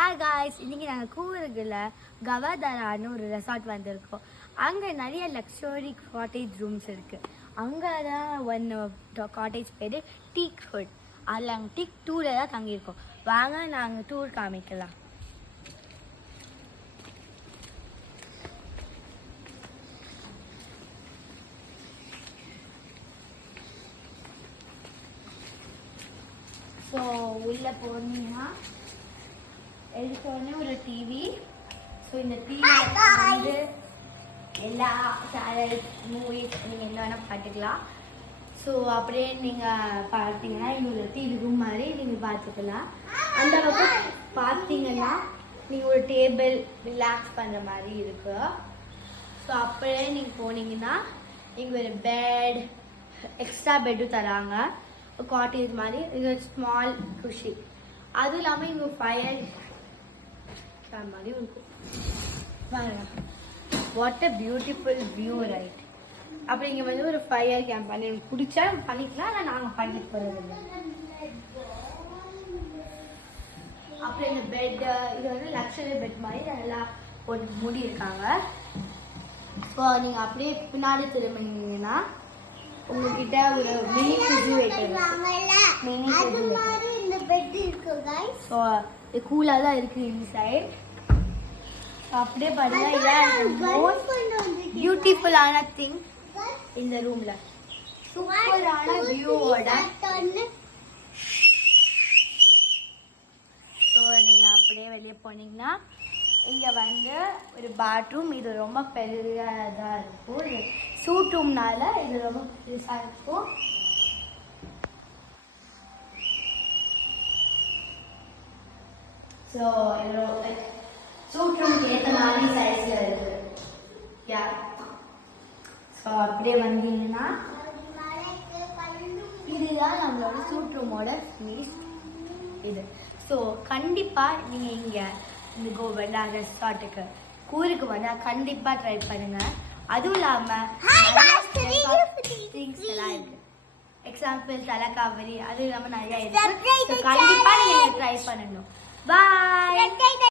Hi guys, இன்றைக்கி நாங்கள் கூறுகில் கவாதாரான்னு ஒரு ரெசார்ட் வந்திருக்கோம். அங்கே நிறைய லக்ஸுரி காட்டேஜ் ரூம்ஸ் இருக்குது. அங்கே தான் ஒன்று காட்டேஜ் பேர் டீக் ஹுட். அதில் நாங்கள் டீக் 2ல் தான் தங்கியிருக்கோம். வாங்க நாங்கள் டூர் காமிக்கலாம். ஸோ உள்ளே போனீங்கன்னா எடுத்தோடனே ஒரு டிவி. ஸோ இந்த டிவியில் வந்து எல்லா சேனல்ஸ் மூவிஸ் நீங்கள் என்ன வேணால் பார்த்துக்கலாம். ஸோ அப்படியே நீங்கள் பார்த்தீங்கன்னா இங்கே டிவி ரூம் மாதிரி நீங்கள் பார்த்துக்கலாம். அந்த பக்கம் பார்த்தீங்கன்னா நீங்கள் ஒரு டேபிள் ரிலாக்ஸ் பண்ணுற மாதிரி இருக்கு. ஸோ அப்படியே நீங்கள் போனீங்கன்னா இங்கே ஒரு பெட், எக்ஸ்ட்ரா பெட்டும் தராங்க. காட்டேஜ் மாதிரி இது ஸ்மால் குஷி. அதுவும் இல்லாமல் இங்கே ஃபயர் மாதிரி இருக்கும். What a beautiful view, right? அப்படி இங்கே வந்து ஒரு ஃபயர் கேம்ப் பண்ணி பிடிச்சா பண்ணிக்கலாம். ஆனால் நாங்கள் பண்ணி போகிறதில்லை. அப்புறம் இந்த பெட், இது வந்து லக்ஸரி பெட் மாதிரி நல்லா போட்டு மூடி இருக்காங்க. ஸோ நீங்கள் அப்படியே பின்னாடி திரும்பினீங்கன்னா உங்ககிட்ட ஒரு மினி ஃப்ரிட்ஜ் வைக்கிறது. ஸோ இது கூலாக தான் இருக்குது இன்சைட். அப்படியே பார்த்தீங்கன்னா பியூட்டிஃபுல்லான திங் இந்த ரூமில் சூப்பரான வியூவோட. ஸோ நீங்கள் அப்படியே வெளியே போனீங்கன்னா இங்கே வந்து ஒரு பாத்ரூம். இது ரொம்ப பெரியதாக இருக்கும். இது சூட் ரூம்னால இது ரொம்ப பெருசாக இருக்கும். ஸோ சூட் ரூம் ஏற்ற மாதிரி சைஸில் இருக்குது. யா, ஸோ அப்படியே வந்தீங்கன்னா இதுதான் நம்மளோட சூட் ரூமோட ஃபீஸ் இது. ஸோ கண்டிப்பாக நீங்கள் இங்கே இந்த கோவர்டா ரெசார்ட்டுக்கு கூருக்கு வந்தால் கண்டிப்பாக ட்ரை பண்ணுங்கள். அதுவும் இல்லாமல் திங்ஸ் எல்லாம் இருக்குது. எக்ஸாம்பிள் தலக்காவரி, அதுவும் இல்லாமல் நிறையா இருக்குது. ஸோ கண்டிப்பாக நீங்கள் ட்ரை பண்ணணும். பாய்.